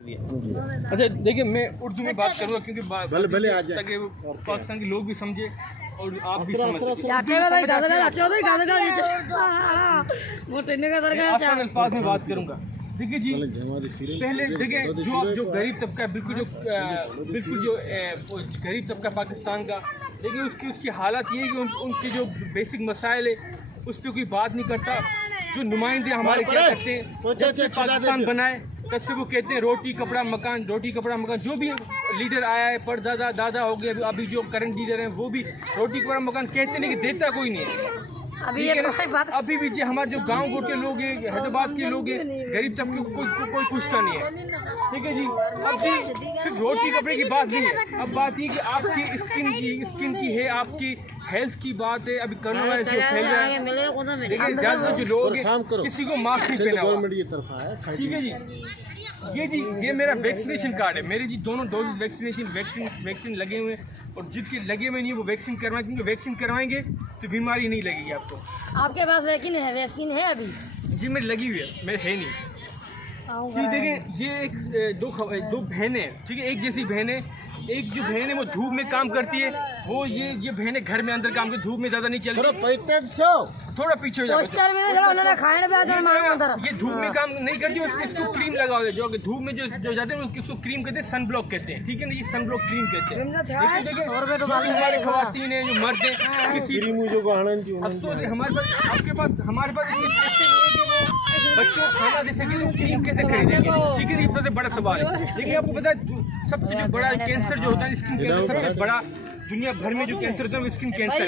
अच्छा देखिए, मैं उर्दू में बात करूँगा क्योंकि भले आ जाए ताकि पाकिस्तान के लोग भी समझे और आप भी समझ सकें। आसान अल्फाज में बात करूँगा। देखिए जी, पहले देखिए जो गरीब तबका है, बिल्कुल जो गरीब तबका पाकिस्तान का, देखिए उसकी हालत ये है कि उनके जो बेसिक मसाइल है उस पर कोई बात नहीं करता। जो नुमाइंदे हमारे क्या करते हैं, जब से पाकिस्तान बनाए तब से वो कहते हैं रोटी कपड़ा मकान, रोटी कपड़ा मकान। जो भी लीडर आया है, परदादा दादा हो गए, अभी जो करंट लीडर हैं वो भी रोटी कपड़ा मकान कहते नहीं कि देता कोई नहीं है। अभी भी जो हमारे जो गांव गोट के लोग हैं, हैदराबाद के लोग हैं, गरीब तबके कोई पूछता नहीं है। ठीक है जी, अब सिर्फ रोटी कपड़े की बात नहीं है, अब बात ये कि आपकी स्किन की है, आपकी हेल्थ की बात है। अभी कोरोना वायरस जो फैल रहा है, लेकिन ज्यादातर जो लोग हैं किसी को मास्क नहीं पहना हुआ। ठीक है जी, ये मेरा वैक्सीनेशन कार्ड है। मेरे जी दोनों डोज वैक्सीन लगे हुए हैं, और जिसके लगे हुए नहीं है वो वैक्सीन करवाएं, क्योंकि वैक्सीन करवाएंगे तो बीमारी नहीं लगेगी आपको। आपके पास वैक्सीन है अभी? जी मेरी लगी हुई है, मेरे है नहीं। जी देखिए, ये दो बहनें हैं, ठीक है, एक जैसी बहनें। एक जो बहन है वो धूप में काम करती है, वो ये बहनें घर में अंदर काम करती, धूप में ज्यादा नहीं चलती। थोड़ा पीछे हो जाओ। ये धूप में काम नहीं करती, इसको क्रीम लगाओ। जो धूप में जो जाते हैं उसको क्रीम कहते हैं, सन ब्लॉक कहते हैं। ठीक है ना, ये सन ब्लॉक क्रीम कहते हैं। हमारे खवातीन है, जो मर्द है, अफसोस हमारे पास हमारे पास बच्चों को खाना दे सके तो क्रीम कैसे खरीदेंगे? ठीक है, ये सबसे बड़ा सवाल है। लेकिन आपको पता है सबसे जो बड़ा कैंसर जो होता है, स्किन कैंसर, सबसे बड़ा दुनिया भर में जो कैंसर होता है वो स्किन कैंसर है।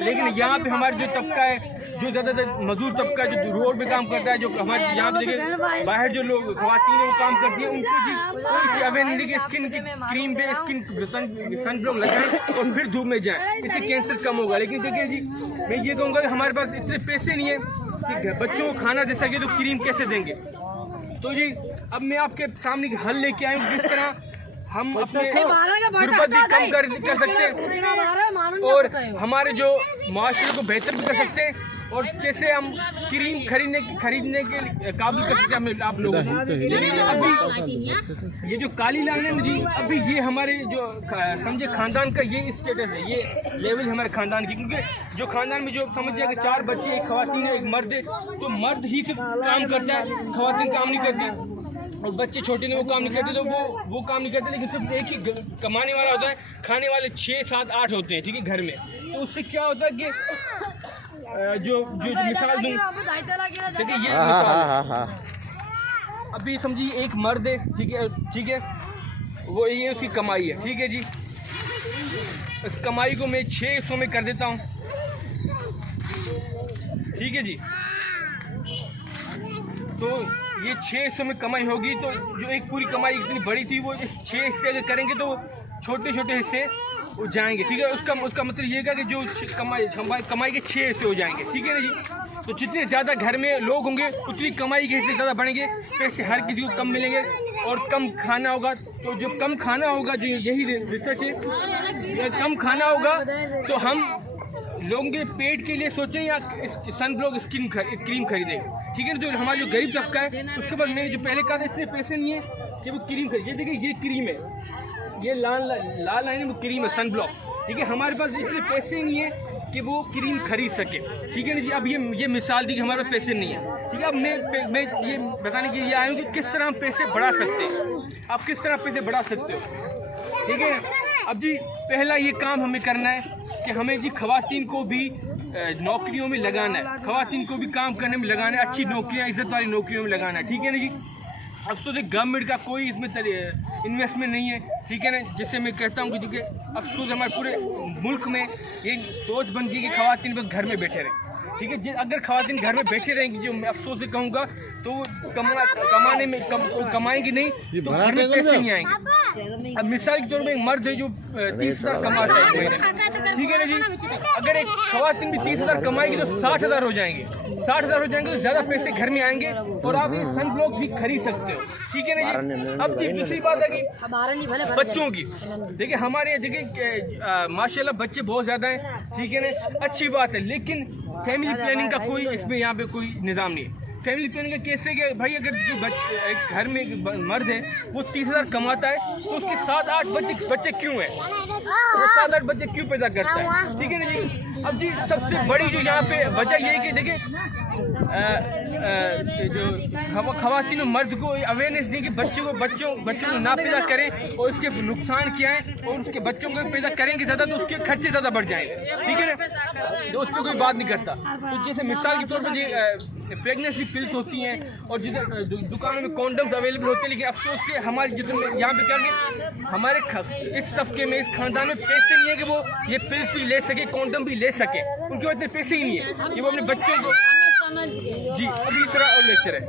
लेकिन यहाँ पे हमारे जो तबका है, जो ज़्यादातर मजदूर तबका है, जो रोड पे काम करता है, जो हमारे यहाँ पे देखिए बाहर जो लोग खवातीन है वो काम करती है, उनको जी कोई सी अवेयर नहीं कि स्किन की क्रीम पे स्किन सन ब्लॉक लगाएं और फिर धूप में जाएं, इससे कैंसर कम होगा। लेकिन देखिए जी, मैं ये कहूँगा कि हमारे पास इतने पैसे नहीं है कि बच्चों को खाना दे सके, तो क्रीम कैसे देंगे? तो जी अब मैं आपके सामने हल लेके आया हूँ, जिस तरह हम अपने गुर्बत भी कम कर सकते हैं और हमारे जो माशरे को बेहतर भी कर सकते हैं, और कैसे हम क्रीम खरीदने के काबिल कर सकते हैं आप लोगों को। अभी ये जो काली लाइन है जी, अभी ये हमारे जो समझे खानदान का ये स्टेटस है, ये लेवल हमारे खानदान की। क्योंकि जो खानदान में जो समझिए कि 4 बच्चे, एक खवातीन है, एक मर्द है, तो मर्द ही सिर्फ काम करता है, खवातीन काम नहीं करती, और बच्चे छोटे ने वो काम नहीं करते, तो वो काम नहीं करते। लेकिन सिर्फ एक ही कमाने वाला होता है, खाने वाले 6, 7, 8 होते हैं, ठीक है, घर में। तो उससे क्या होता है कि जो मिसाल दूँ, देखिए ये मिसाल अभी समझिए एक मर्द है, ठीक है, वो ये उसकी कमाई है, ठीक है जी। इस कमाई को मैं 600 में कर देता हूँ, ठीक है जी। तो ये 600 में कमाई होगी, तो जो एक पूरी कमाई इतनी बड़ी थी वो इस 6 हिस्से अगर करेंगे तो छोटे छोटे हिस्से वो जाएंगे, ठीक है। उसका मतलब ये है कि जो कमाई के 6 हिस्से हो जाएंगे, ठीक है ना जी। तो जितने ज़्यादा घर में लोग होंगे उतनी कमाई के हिस्से ज़्यादा बढ़ेंगे, पैसे हर किसी को कम मिलेंगे, और कम खाना होगा। तो जो कम खाना होगा, जो यही रिसर्च है, कम खाना होगा तो हम लोगों के पेट के लिए सोचें या सन ब्लॉक क्रीम खरीदें, ठीक है ना। जो हमारा जो गरीब तबका है, उसके बाद मैंने जो पहले कहा था इतने पैसे नहीं है कि वो क्रीम खरीदे। देखिए ये क्रीम है, ये लाल लाइन है, वो क्रीम है, सन ब्लॉक, ठीक है। हमारे पास इतने पैसे नहीं है कि वो क्रीम खरीद सके, ठीक है ना जी। अब ये मिसाल दी कि हमारे पास पैसे नहीं है, ठीक है। अब मैं ये बताने के लिए आया हूँ कि किस तरह हम पैसे बढ़ा सकते हैं, आप किस तरह पैसे बढ़ा सकते हो, ठीक है। अब जी पहला ये काम हमें करना है कि हमें जी खवातीन को भी नौकरियों में लगाना है, खवातीन को भी काम करने में लगाना है, अच्छी नौकरियां, इज्जत वाली नौकरियों में लगाना है, ठीक है ना जी। अफसोस गवर्नमेंट का कोई इसमें इन्वेस्टमेंट नहीं है, ठीक है ना। जिससे मैं कहता हूँ कि देखिए अफसोस हमारे पूरे मुल्क में ये सोच बन गई कि खवातीन बस घर में बैठे रहें, ठीक है। अगर खवातीन घर में बैठे रहेंगी, जो मैं अफसोस से कहूँगा, तो कमाने में कमाएंगी नहीं, तो घर में पैसे नहीं आएंगे। अब मिसाल के तौर पर एक मर्द है जो 30,000 कमाता है महीने में, ठीक है ना जी। अगर एक खवातीन भी 30,000 कमाएगी तो 60,000 हो जाएंगे, 60,000 हो जाएंगे, तो ज़्यादा पैसे घर में आएंगे और आप ये सन ब्लॉक भी खरीद सकते हो, ठीक है ना जी। अब जी दूसरी बात है कि बच्चों की, देखिए हमारे यहाँ देखिए माशाल्लाह बच्चे बहुत ज़्यादा हैं, ठीक है ना, अच्छी बात है। लेकिन फैमिली प्लानिंग का कोई इसमें यहाँ पे कोई निज़ाम नहीं है। फैमिली प्लानिंग का केस है कि भाई अगर एक घर में एक मर्द है वो 30,000 कमाता है तो उसके 7-8 बच्चे क्यों हैं, वो 7-8 बच्चे क्यों पैदा करता है, ठीक है ना जी। अब जी सबसे बड़ी जो यहाँ पे वजह ये है कि देखिए जो खवातीन और मर्द को अवेयरनेस दें कि बच्चों को ना पैदा करें और उसके नुकसान क्या है, और उसके बच्चों को पैदा करेंगे ज़्यादा तो उसके खर्चे ज़्यादा बढ़ जाएंगे, ठीक है ना। तो उस पर कोई बात नहीं करता। तो जैसे मिसाल के तौर पर प्रेगनेंसी पिल्स होती हैं और जिसे दुकानों में कॉन्डम्स अवेलेबल होते हैं, लेकिन अफसोस से हमारे जितने यहाँ पे क्या हमारे इस तबके में, इस खानदान में पैसे नहीं है कि वो ये पिल्स भी ले सके, कॉन्डम भी ले सके, उनके पास इतने पैसे ही नहीं है कि वो अपने बच्चों को जी अभी तरह लेक्चर है,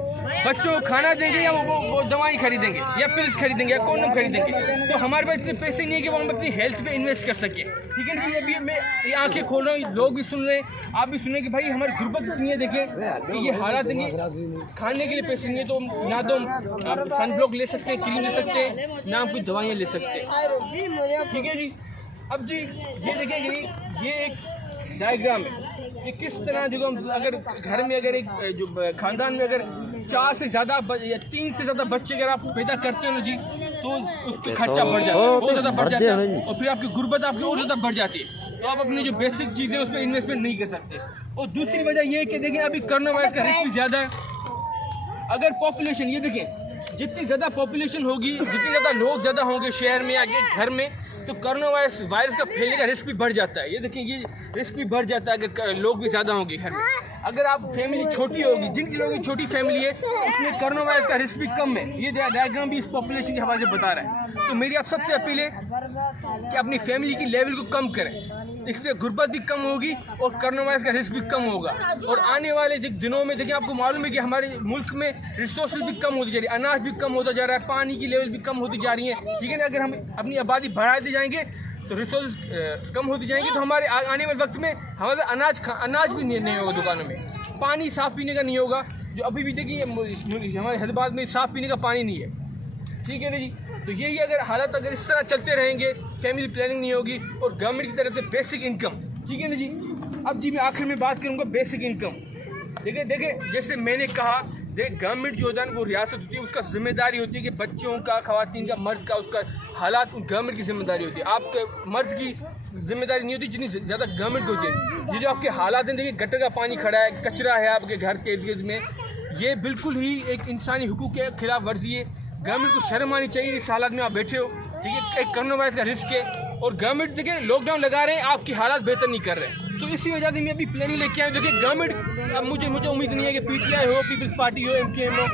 बच्चों को खाना देंगे या वो दवाई खरीदेंगे या पिल्स खरीदेंगे या कॉन्डम खरीदेंगे। तो हमारे पास इतने पैसे नहीं है कि वो हम अपनी हेल्थ पे इन्वेस्ट कर सके, ठीक है ना। अभी मैं ये आंखें खोल रहा हूँ, लोग भी सुन रहे हैं, आप भी सुन रहे हैं कि भाई हमारी गुर्बत इतनी है, देखें कि ये हालात देंगे, खाने के लिए पैसे नहीं है तो ना तो हम सन ब्लॉक ले सकते हैं, क्रीम ले सकते हैं, ना हम कुछ दवाइयाँ ले सकते हैं, ठीक है जी। अब जी ये देखेंगे, ये एक डायग्राम है कि किस तरह जो हम अगर घर में अगर एक जो खानदान में अगर 4 से ज़्यादा या 3 से ज़्यादा बच्चे अगर आप पैदा करते हो ना जी, तो उसका खर्चा बढ़ जाता है, बहुत ज़्यादा बढ़ जाता है, और फिर आपकी गुर्बत आपकी और ज़्यादा बढ़ जाती है। तो आप अपनी जो बेसिक चीज़ें उस पर इन्वेस्टमेंट नहीं कर सकते। और दूसरी वजह ये है कि देखिए अभी कोरोना वायरस का रिस्क भी ज़्यादा है। अगर पॉपुलेशन, ये देखें जितनी ज़्यादा पॉपुलेशन होगी, जितने ज़्यादा लोग ज़्यादा होंगे शहर में या घर में, तो कोरोना वायरस का फैलने का रिस्क भी बढ़ जाता है। ये देखिए ये रिस्क भी बढ़ जाता है अगर लोग भी ज़्यादा होंगे घर में। अगर आप फैमिली छोटी होगी, जिन लोगों की छोटी फैमिली है उसमें कोरोना वायरस का रिस्क भी कम है। ये डायग्राम भी इस पॉपुलेशन के हवाले से बता रहा है। तो मेरी आप सबसे अपील है कि अपनी फैमिली की लेवल को कम करें, इससे गुर्बत भी कम होगी और कोरोना वायरस का रिस्क भी कम होगा। और आने वाले दिनों में देखिए आपको मालूम है कि हमारे मुल्क में रिसोर्सेज भी कम होती जा रही है, अनाज भी कम होता जा रहा है, पानी की लेवल भी कम होती जा रही है, ठीक है ना। अगर हम अपनी आबादी बढ़ाते जाएंगे तो रिसोर्स कम होती जाएंगे, तो हमारे आने वाले वक्त में हमारा अनाज भी नहीं होगा दुकानों में, पानी साफ़ पीने का नहीं होगा। जो अभी भी देखिए हमारे हैदराबाद में साफ़ पीने का पानी नहीं है, ठीक है ना जी। तो यही अगर हालात अगर इस तरह चलते रहेंगे, फैमिली प्लानिंग नहीं होगी और गवर्नमेंट की तरफ से बेसिक इनकम, ठीक है ना जी। अब जी मैं आखिर में बात करूँगा बेसिक इनकम। देखिए जैसे मैंने कहा, गवर्नमेंट जो होता है वो रियासत होती है, उसका जिम्मेदारी होती है कि बच्चों का, खवातीन का, मर्द का, उसका हालात गवर्नमेंट की जिम्मेदारी होती है। आपके मर्द की जिम्मेदारी नहीं होती जितनी ज़्यादा गवर्नमेंट की होती है। ये जो आपके हालात हैं, देखिए गटर का पानी खड़ा है, कचरा है आपके घर के इर्द गिर्द में, ये बिल्कुल ही एक इंसानी हुकूक के खिलाफ वर्जी है। गवर्नमेंट को शर्म आनी चाहिए इस हालात में आप बैठे हो, ठीक है। एक कोरोना वायरस का रिस्क है और गवर्नमेंट देखिए लॉकडाउन लगा रहे हैं, आपकी हालात बेहतर नहीं कर रहे हैं। तो इसी वजह से मैं अभी प्लानिंग लेके आया। देखिए गवर्नमेंट, अब मुझे उम्मीद नहीं है कि PTI हो, पीपल्स पार्टी हो, MKM हो,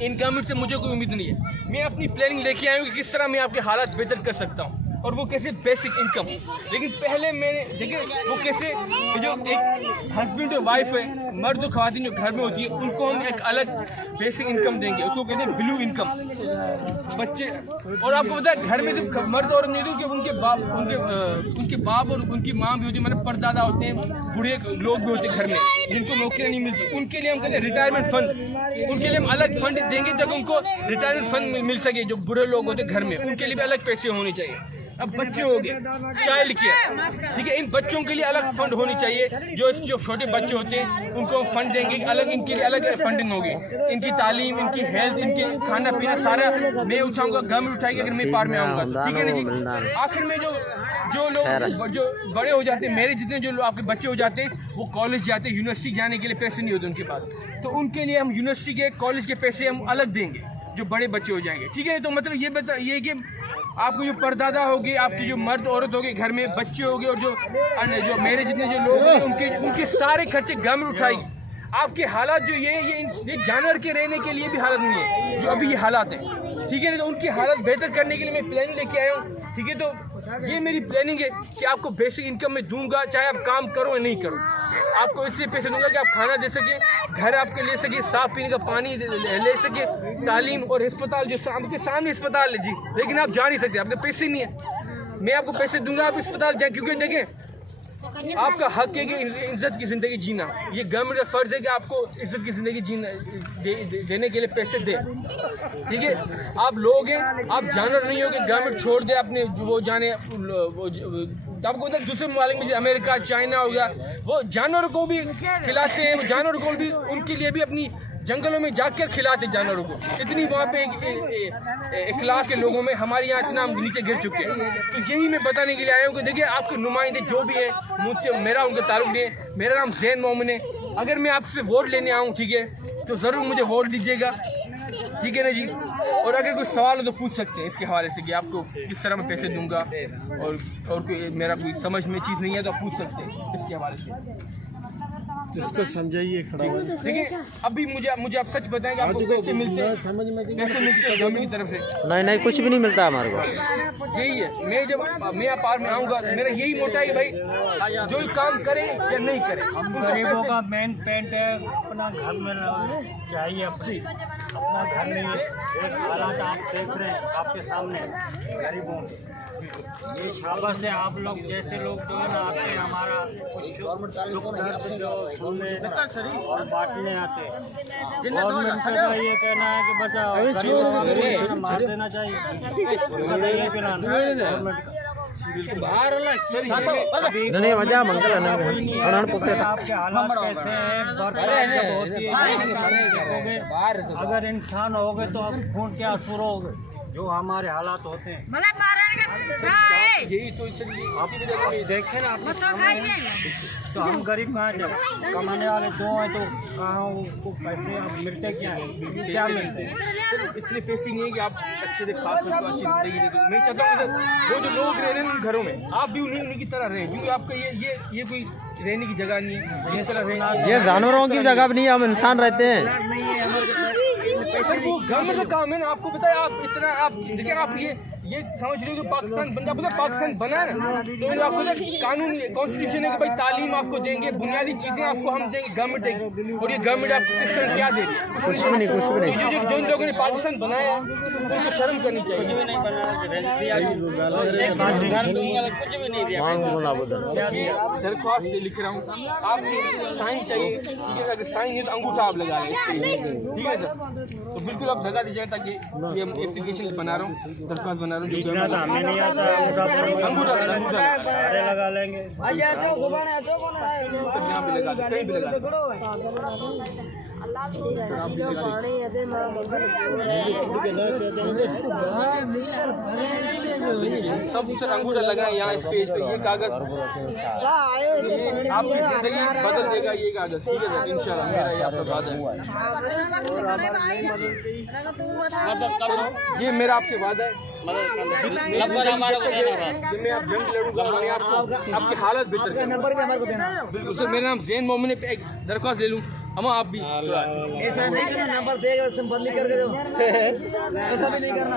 इन गवर्नमेंट से मुझे कोई उम्मीद नहीं है। मैं अपनी प्लानिंग लेके आया हूँ कि किस तरह मैं आपके हालात बेहतर कर सकता हूँ, और वो कैसे बेसिक इनकम। लेकिन पहले मैंने देखिए वो कैसे, जो एक हस्बैंड और वाइफ है, मर्द और ख़वातीन जो घर में होती है, उनको हम एक अलग बेसिक इनकम देंगे, उसको कहते हैं ब्लू इनकम। बच्चे, और आपको पता है घर में जब मर्द औरत नहीं होती, उनके बाप और उनकी माँ भी होती है, मतलब परदादा होते हैं, बूढ़े लोग भी होते हैं घर में जिनको नौकरियाँ नहीं मिलती, उनके लिए हम कहते हैं रिटायरमेंट फंड। उनके लिए हम अलग फंड देंगे ताकि उनको रिटायरमेंट फंड मिल सके। जो बूढ़े लोग होते हैं घर में, उनके लिए भी अलग पैसे होने चाहिए। अब बच्चे हो गए, चाइल्ड केयर, ठीक है, इन बच्चों के लिए अलग फंड होनी चाहिए। जो छोटे बच्चे होते हैं उनको हम फंड देंगे, अलग इनके लिए अलग फंडिंग होगी। इनकी तालीम, इनकी हेल्थ, इनके खाना पीना सारा मैं उठाऊंगा, गवर्नमेंट उठाएगी अगर मैं पार में आऊँगा, ठीक है ना जी। आखिर में जो लोग जो बड़े हो जाते हैं, मेरे जितने जो आपके बच्चे हो जाते हैं, वो कॉलेज जाते हैं, यूनिवर्सिटी जाने के लिए पैसे नहीं होते उनके पास, तो उनके लिए हम यूनिवर्सिटी के, कॉलेज के पैसे हम अलग देंगे जो बड़े बच्चे हो जाएंगे, ठीक है। तो मतलब ये कि आपको जो परदादा होगी, आपकी जो मर्द औरत होगी घर में, बच्चे होंगे, और जो मेरे जितने जो लोग हैं उनके सारे खर्चे गवर्नमेंट उठाएगी। आपके हालात जो ये जानवर के रहने के लिए भी हालत नहीं है जो अभी ये हालात हैं, ठीक है ना। तो उनकी हालत बेहतर करने के लिए मैं प्लानिंग लेके आया हूँ, ठीक है। तो ये मेरी प्लानिंग है कि आपको बेसिक इनकम में दूंगा, चाहे आप काम करो या नहीं करो। आपको इतने पैसे दूंगा कि आप खाना दे सके, घर आपके ले सके, साफ पीने का पानी ले सके, तालीम और अस्पताल, जो आपके सामने अस्पताल है जी, लेकिन आप जा नहीं सकते, आपके पैसे नहीं है। मैं आपको पैसे दूंगा, आप अस्पताल जाए, क्योंकि देखें आपका हक है कि इज्जत की ज़िंदगी जीना। ये गवर्नमेंट का फ़र्ज़ है कि आपको इज्जत की ज़िंदगी जीना देने के लिए पैसे दे, ठीक है। आप लोग हैं, आप जानवर नहीं हो कि गवर्नमेंट छोड़ दे अपने वो जाने, आपको पता है दूसरे ममालिक में जैसे अमेरिका, चाइना हो गया, वो जानवर को भी खिलाते हैं, वो जानवर को भी, उनके लिए भी अपनी जंगलों में जाकर खिलाते जानवरों को। इतनी वहाँ पे इखलाक के लोगों में हमारे यहाँ इतना हम नीचे गिर चुके हैं। तो यही मैं बताने के लिए आया हूँ कि देखिए आपके नुमाइंदे जो भी हैं मुझसे, मेरा उनका ताल्लुक नहीं है। मेरा नाम ज़ैन मोमिन है। अगर मैं आपसे वोट लेने आऊँ, ठीक है, तो ज़रूर मुझे वोट दीजिएगा, ठीक है ना जी। और अगर कोई सवाल हो तो पूछ सकते हैं इसके हवाले से कि आपको किस तरह मैं पैसे दूंगा, और कोई मेरा कोई समझ में चीज़ नहीं है तो आप पूछ सकते हैं इसके हवाले से। इसको समझाइए खड़ा हुआ। देखिए अभी मुझे आप सच बताएं कि आपको पैसे मिलते हैं, पैसे मिलते हैं गवर्नमेंट की तरफ से? नहीं कुछ भी नहीं मिलता हमारे को। यही है, मैं आप पार में आऊँगा, मेरा यही मोटा है कि भाई जो काम करे या नहीं करे। गरीबों का मेन पेंट है अपना घर में चाहिए, अपना घर नहीं है। एक हालात आप देख रहे हैं आपके सामने गरीबों के, ये शाबाश है आप लोग जैसे लोग जो है ना आते हैं हमारा जो सुनने और बांटने आते हैं। गवर्नमेंट का ये कहना है कि बचा गरीबों को मार देना चाहिए, गवर्नमेंट नहीं मजा मंगल आपके हालात कैसे हैं, अगर इंसान हो गए तो आप खून के आंसू होगे जो हमारे हालात होते हैं। यही तो आप देखें ना आप तो हम गरीब कहाँ जाए, कमाने वाले दो हैं तो कहाँ उनको पैसे आप मिलते क्या है, क्या मिलते हैं? सर इतने पैसे नहीं है कि आप अच्छे से खा सको, अच्छी जिंदगी देखो। मैं चाहता हूँ वो जो लोग रह रहे हैं उन घरों में आप भी उन्हीं की तरह रहें, क्योंकि आपका ये कोई रहने की जगह नहीं है। जिस तरह ये जानवरों की जगह भी नहीं है, हम इंसान रहते हैं। वो गवर्नमेंट का काम है ना, आपको बताया आप इतना आप देखिए आप ये समझ रहे हो कि पाकिस्तान बंदा पता पाकिस्तान बना है ना, तो आपको कानून कॉन्स्टिट्यूशन है कि भाई तालीम आपको देंगे, बुनियादी चीज़ें आपको हम देंगे, गवर्नमेंट देंगे। और ये गवर्नमेंट आपको किस तरह क्या दे रही है? कुछ भी नहीं जो इन लोगों ने पाकिस्तान बनाया है उनको शर्म करनी चाहिए। दरख्वास्त लिख रहा हूँ, आप साइन चाहिए, ठीक है। अगर साइन है तो अंगूठा आप लगा लें, ठीक है सर। तो बिल्कुल आप लगा दीजिएगा ताकि ये एप्लीकेशन बना रहा हूँ, दरख्वास्त बना रहा हूँ। हमें नहीं आता अंगूठा लगा लेंगे। सब यहाँ पे लगा दे, कहीं भी लगा दे। सब सर अंगूठा लगाए यहाँ इस पेज पे। ये कागज आपकी जिंदगी बदल देगा, ये कागज, ठीक है सर, इंशाल्लाह मेरा ये आपका वादा है। ये मेरा आपसे वादा है, मैं आप जंग लड़ूंगा, मैं आपको आपकी हालत बेहतर करूंगा। बिल्कुल सर, मेरा नाम ज़ैन मोमिन है। एक दरख्वास्त ले लूँ अमा आप भी ऐसा नहीं करना, नंबर देगा बदली करके दो, ऐसा भी नहीं करना।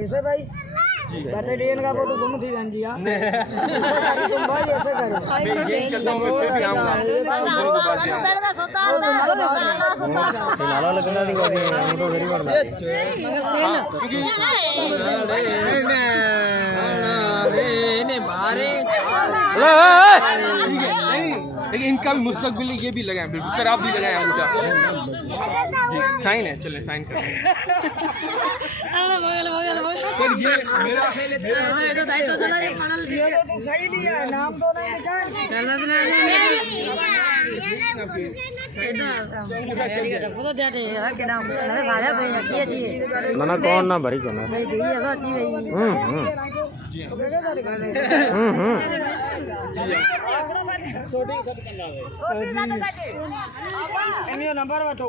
ऐसे भाई बटालियन का वो तो तुम थी जी। हाँ तुम भाई ऐसे करो, यही चलता हूँ मैं, फिर भी आऊँगा। लेकिन इनका भी मुस्तकबिल ये भी लगाएं, बिल्कुल सर आप भी लगाएं अंगूठा। साइन है, चलें साइन करें सर। ये मेरा तो दायित्व तो सही नहीं है, नाम तो नहीं ना कौन ना भरी कौन नंबर वठो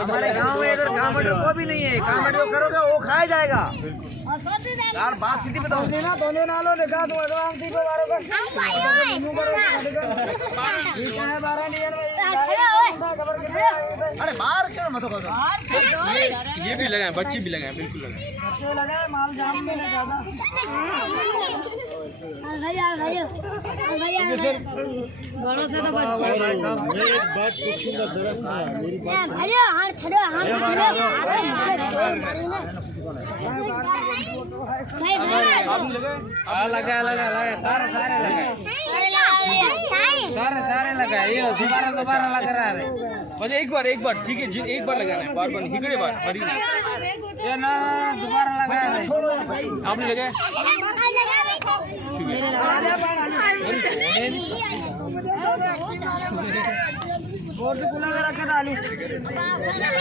हमारे गांव में इधर गांव में को भी नहीं है, काम जो करोगे वो खाया जाएगा यार। बात सीधी बताओ ना, दोनों नालों लिखा तो हम दी पे मारो अरे बाहर क्यों मत करो। ये भी लगाएं, बच्चे भी लगाएं, बिल्कुल लगाएं, बच्चे लगाए, माल जाम में ज्यादा बड़ों से तो बच्चे मैं एक बात पूछूंगा जरा सा मेरी बात आपने लगाया सारे लगा ये दोबारा लग रहा है मतलब एक बार ठीक है एक बार लगाना है, बार नहीं हिगड़े बार मरी नहीं। ये ना दोबारा लगा रहे आपने लगाया बोर्ड को लगा रखा डाली